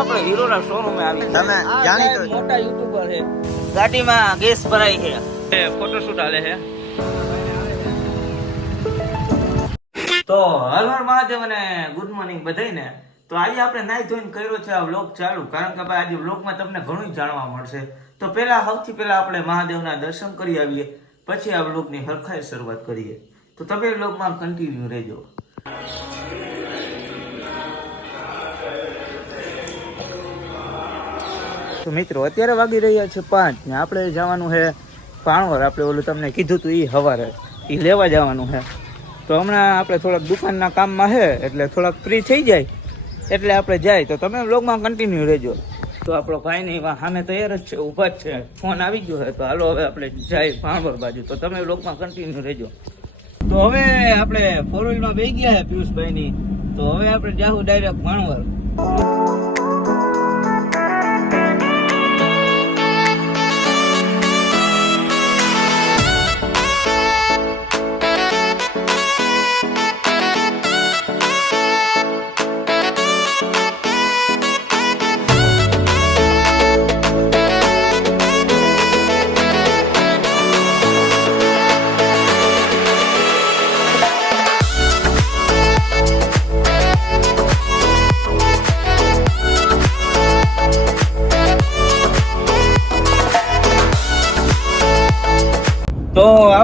આપણે હીરોના શોરૂમે આવી તમે જાણી તો- મોટા યુટ્યુબર છે. ગાડીમાં ગેસ ભરાઈ છે. ફોટોશૂટ આલે છે. તો હરહર મહાદેવ અને ગુડ મોર્નિંગ બધાયને. તો આજે આપણે નાઈ ધોઈને કર્યો છે આ વ્લોગ ચાલુ. કારણ કે ભાઈ આજે વ્લોગમાં તમને ઘણું જાણવા મળશે. તો પહેલા સૌથી પહેલા આપણે મહાદેવના દર્શન કરી આવીએ. પછી આ વ્લોગની હરખાઈ શરૂઆત કરીએ. તો તમે વ્લોગમાં કન્ટિન્યુ રહેજો. તો મિત્રો, અત્યારે વાગી રહ્યા છે પાંચ ને આપણે જવાનું છે પાણવર. આપણે ઓલું તમને કીધું હતું એ હવારે. એ લેવા જવાનું છે. તો હમણાં આપણે થોડાક દુકાનના કામમાં છે, એટલે થોડાક ફ્રી થઈ જાય. એટલે આપણે જાય. તો તમે બ્લોગમાં કન્ટિન્યુ રહેજો. તો આપણો ભાઈ નહીં સામે તૈયાર જ છે, ઊભા જ છે. ફોન આવી ગયો છે, તો હાલો હવે આપણે જાય પાણવર બાજુ. તો તમે બ્લોગમાં કન્ટિન્યુ રહેજો. તો હવે આપણે ફોર વ્હીલમાં બેસી ગયા છે પિયુષભાઈની. તો હવે આપણે જાહુ ડાયરેક્ટ પાણવર.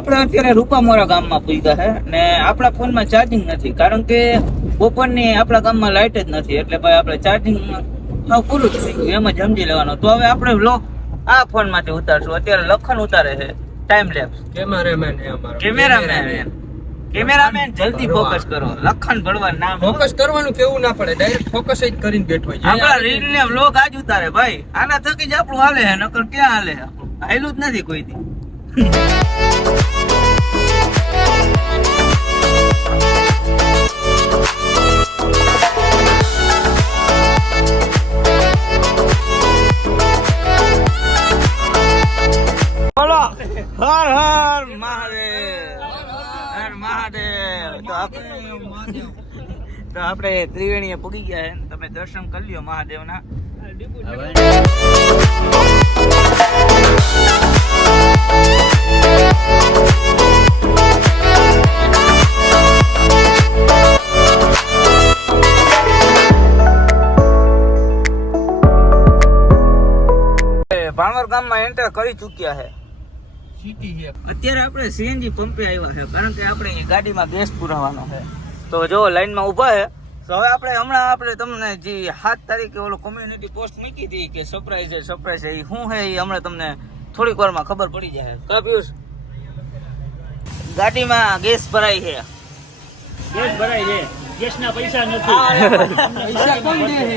આપણે અત્યારે રૂપામોરા ગામમાં પૂગ્યા છે ને આપણા ફોનમાં ચાર્જિંગ નથી કારણ કે બપોરની આપણા ગામમાં લાઇટ જ નથી એટલે ભાઈ આપણે ચાર્જિંગ હાવ પૂરું થઈ ગયું એમ જ સમજી લેવાનો. તો હવે આપણે વ્લોગ આ ફોનમાંથી ઉતારશું. અત્યારે લખન ઉતારે છે time lapse cameraman cameraman cameraman જલ્દી ફોકસ કરો. લખન ભળવા નામ ફોકસ કરવાનું કેવું ના પડે ડાયરેક્ટ ફોકસ જ કરીને બેઠો આપણા રીલ ને વ્લોગ આજ ઉતારે ભાઈ. આના થકી જ આપણું હાલે હે નકર ક્યાં હાલે આપણું? હાલ્યું જ નથી કોઈ દી. બોલો. હર હર મહાદેવ હર મહાદેવ. તો આપણે તો આપણે ત્રિવેણીએ પૂગી ગયા છે તમે દર્શન કરી લ્યો મહાદેવના. ભાણવર ગામમાં એન્ટર કરી ચૂક્યા છે સિટી છે અત્યારે આપણે સીએનજી પંપે આવ્યા છે કારણ કે આપણે એ ગાડીમાં ગેસ પુરાવાનો છે. તો જો લાઈનમાં ઊભા છે તો હવે આપણે હમણાં આપણે તમને જે સાત તારીખે ઓલો કોમ્યુનિટી પોસ્ટ મૂકી હતી કે સરપ્રાઈઝ છે સરપ્રાઈઝ છે એ શું છે એ હમણાં તમને થોડીક વારમાં ખબર પડી જાય. કા પિયુષ? ગાડીમાં ગેસ ભરાય છે. ગેસ ભરાય છે. ગેસના પૈસા નથી. પૈસા કોણ દે છે?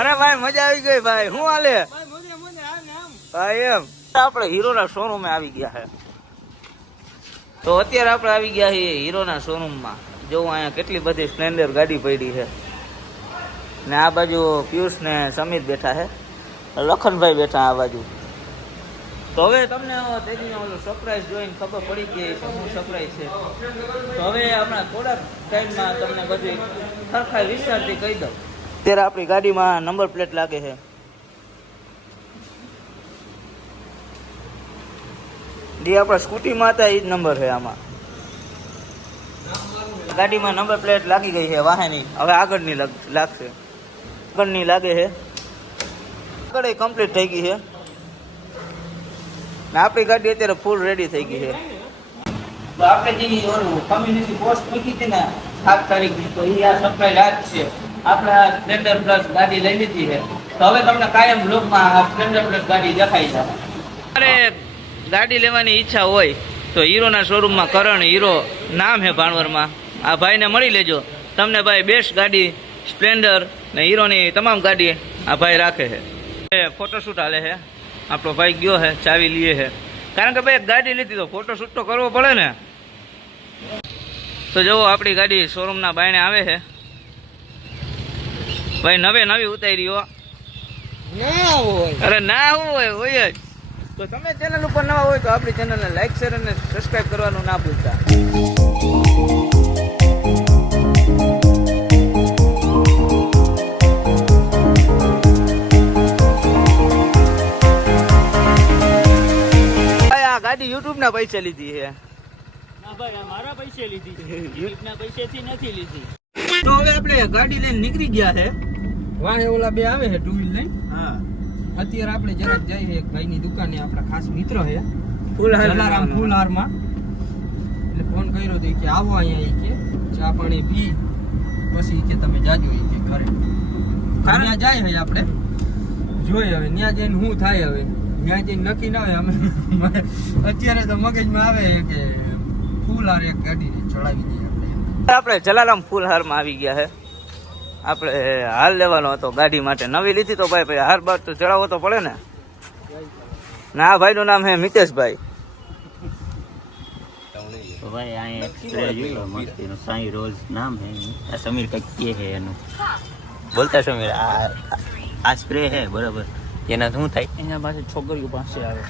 અરે ભાઈ મજા આવી ગઈ ભાઈ. હું હાલે? હા એમ. આપણે હીરોના શોરૂમે આવી ગયા છે. તો અત્યારે આપણે આવી ગયા છીએ હીરોના શોરૂમમાં જોવું અહીંયા કેટલી બધી સ્પ્લેન્ડર ગાડી પડી છે. ને આ બાજુ પિયુષ ને સમિત બેઠા છે. લખનભાઈ બેઠા આ બાજુ. તો હવે તમને તેજીનો ઓલો સરપ્રાઈઝ જોઈને ખબર પડી ગઈ છે શું સરપ્રાઈઝ છે. તો હવે હમણાં થોડાક ટાઈમમાં તમને બધી સરખા વિસ્તારથી કહી દઉં. અત્યારે આપણી ગાડીમાં નંબર પ્લેટ લાગે છે. જે આપણા સ્કૂટીમાં હતા એ જ નંબર છે આમાં. ગાડીમાં નંબર પ્લેટ લાગી ગઈ છે વાહની હવે આગળની લાગશે. આગળની લાગે છે. આગળ કમ્પ્લીટ થઈ ગઈ છે. ને આપણી ગાડી અત્યારે ફૂલ રેડી થઈ ગઈ છે. તો આપણે જે કમ્યુનિટી પોસ્ટ મૂકી હતી ને સાત તારીખની તો એ આ સપ્લાય આજ છે. આપણે આ સ્પ્લેન્ડર પ્લસ ગાડી લઈ લીધી છે. તો હવે તમને કાયમ લોકમાં આ સ્પ્લેન્ડર પ્લસ ગાડી દેખાઈ છે. અરે ગાડી લેવાની ઈચ્છા હોય તો હીરોના શોરૂમમાં કરણ હીરો નામ છે ભાણવરમાં. આ ભાઈને મળી લેજો. તમને ભાઈ બેસ્ટ ગાડી સ્પ્લેન્ડર ને હીરોની તમામ ગાડી આ ભાઈ રાખે છે. ફોટોશૂટ હાલે છે. આપણો ભાઈ ગયો છે ચાવી લીએ છે. કારણ કે ભાઈ એક ગાડી લીધી તો ફોટોશૂટ તો કરવો પડે ને. તો જુઓ આપણી ગાડી શોરૂમના બાયણે આવે છે. ભાઈ નવે નવી ઉતારી અરે ના હોય હોય જ. તો તમે ચેનલ ઉપર નવા હોય તો આપણી ચેનલને લાઈક શેર અને સબસ્ક્રાઈબ કરવાનું ના ભૂલતા. ગાડી યુટ્યુબ ના પૈસે લીધી છે. ના ભાઈ મારા પૈસે લીધી છે. યુટ્યુબ ના નથી લીધી. તો હવે આપણે ગાડી લઈને નીકળી ગયા છે. વાહે ઓલા બે આવે છે ટુ વ્હીલ લઈને? હા. અત્યારે આપણે જરાક જઈએ એક ભાઈની દુકાને આપણા ખાસ મિત્ર છે. જલારામ ફૂલહારમાં. એટલે ફોન કર્યો તો કે આવો અહીંયા કે ચા પાણી પી પછી કે તમે જાજો એ કે ઘરે. ત્યાં જાય હવે આપણે. જોઈએ હવે ત્યાં જઈને શું થાય હવે? ત્યાં જઈને નક્કી ના હોય અમે અત્યારે તો મગજમાં આવે કે ફૂલ હાર એક ગાડીને ચડાવી દઈએ આપણે. આપણે જલારામ ફૂલહારમાં આવી ગયા છે આપણે હાલ લેવાનો હતો ગાડી માટે. નવી લીધી તો ભાઈ ભાઈ હાર બાર તો ચડાવવો તો પડે ને. ના આ ભાઈનું નામ હે મિતેશભાઈ. તો ભાઈ અહીંયા એક સ્પ્રે જોયો મસ્ત એનું સાઈ રોજ નામ હે. એનું. આ સમીર કંઈક કે હે એનું. બોલતા સમીર આ આ સ્પ્રે હે બરાબર. એના શું થાય? એના પાસે છોકરીઓ પાસે આવે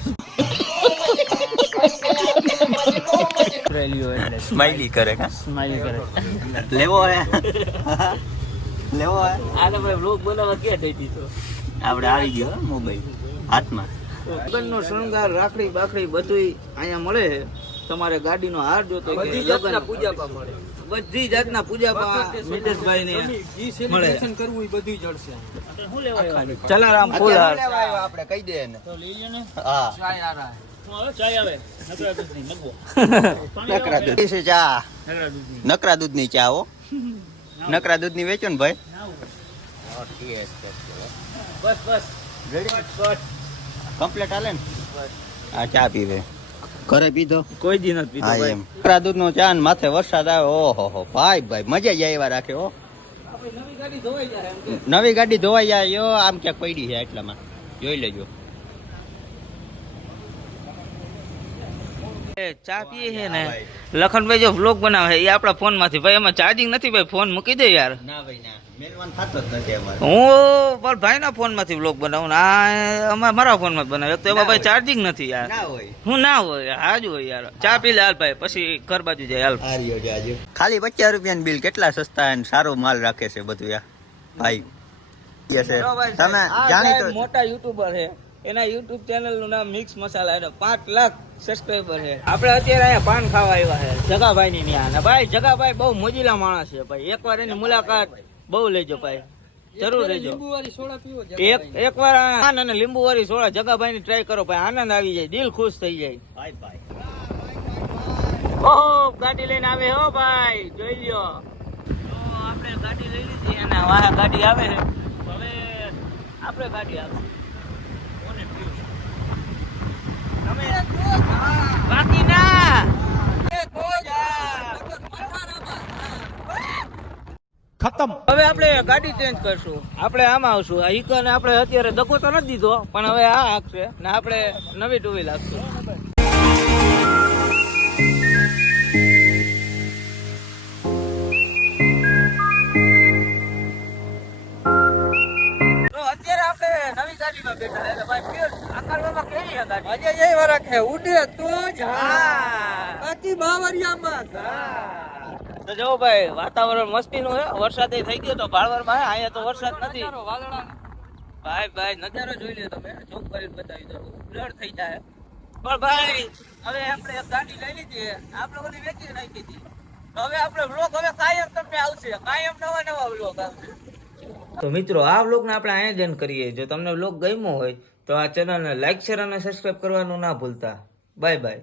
સ્માઈલી કરે કા કરે. લેવો હે લેવો હે આ. તો ભાઈ બ્લોગ બનાવવા ક્યાં દઈ દીધો આપણે આવી ગયો હો મોબાઈલ હાથમાં. લગ્નનો શણગાર રાખડી બાખડી બધુંય અહીંયા મળે છે. તમારે ગાડીનો હાર જોતો બધી જાતના પૂજા મળે. બધી જાતના પૂજા મિતેશભાઈ ને જી કરવું એ બધું જડશે. આપણે શું લેવા આવ્યા? જલારામ ફૂલહાર આપણે? કહી દે ને તો લઈ લ્યો હા. ચાય આરા નકરા દૂધ. છે ચા. નકરા દૂધની. નકરા દૂધની વેચો ને ભાઈ. બસ બસ. કમ્પ્લેટ હાલે ને? આ ચા પીવે. ઘરે પીધો? કોઈ દી નથી પીધો એમ. નકરા દૂધનો ચા ને માથે વરસાદ આવે. ઓહો હો ભાઈ ભાઈ મજા જ આવ્યા રાખે ઓ નવી ગાડી ધોવાઈ જાય જાય યો આમ ક્યાંક પડી છે એટલામાં જોઈ લેજો. ચા પીએ છે ને. લખનભાઈ જો વ્લોગ બનાવે એ આપણા ફોનમાંથી ભાઈ એમાં ચાર્જિંગ નથી ભાઈ ફોન મૂકી દે યાર. ના ભાઈ ના. મેલવાન થતો જ નથી અમારે. હું પણ ભાઈ ના વ્લોગ બનાવું ને આ અમારા મારા ફોન બનાવે. તો એમાં ભાઈ ચાર્જિંગ નથી યાર. ના હોય. હું ના હોય હાજ હોય યાર. ચા પી લે હાલ ભાઈ પછી ઘર બાજુ જાય હાલ. ખાલી પચાસ રૂપિયાનું બિલ કેટલા સસ્તા અને સારો માલ રાખે છે બધું યાર? ભાઈ તમે જાણી તો મોટા યુટ્યુબર છે. એના યુટ્યુબ ચેનલનું નામ મિક્સ મસાલા એનો પાંચ લાખ સબસ્ક્રાઈબર છે. આપણે અત્યારે અહીંયા પાન ખાવા આવ્યા છે જગાભાઈ ની ત્યાં ભાઈ જગાભાઈ બહુ મોજીલા માણસ છે ભાઈ. એકવાર એની મુલાકાત બહુ લેજો ભાઈ. જરૂર લેજો. એક એક વાર આનંદ અને લીંબુ વાળી સોડા જગાભાઈ ની ટ્રાય કરો ભાઈ. આનંદ આવી જાય દિલ ખુશ થઈ જાય. ભાઈ ભાઈ. ઓહો ગાડી લઈને આવે હો ભાઈ. જોઈ લ્યો. આપણે ગાડી લઈ લીધી અને વાહ ગાડી આવે હવે આપણે ગાડી આવે કોને પીવું છે? તમે બાકી ના ખતમ. હવે આપણે ગાડી ચેન્જ કરશું. આપણે આમાં આવશું. આ ઈકન આપણે અત્યારે દગો તો નથી દીધો પણ હવે આ હાંકશે ને આપણે નવી ટુ વ્હીલ હાંકશું. બેઠા એટલે ભાઈ ફેર આકારમાં કેવી છે ગાડી અજય જય ઉડે તો જ. હા. હા. બાકી બાવરિયામાં તો જો ભાઈ વાતાવરણ મસ્તી નું વરસાદ થઈ ગયો તો ભાળવરમાં અહીંયા તો વરસાદ નથી. ભાઈ ભાઈ નજારો જોઈ લે તમે. જોક કરીને બતાવી દો બ્લર થઈ જાય. પણ ભાઈ હવે આપણે એક ગાડી લઈ લીધી. આપણે બધી વેચી નાખી હતી તો હવે આપણે વ્લોગ હવે કાયમ તમને આવશે. કાયમ નવા નવા વ્લોગ આવશે. તો મિત્રો, આ વ્લોગને આપણે અહીંયા જ એન્ડ કરીએ. જો તમને વ્લોગ ગમ્યો હોય, તો આ ચેનલને લાઇક શેર અને સબસ્ક્રાઇબ કરવાનું ના ભૂલતા. Bye bye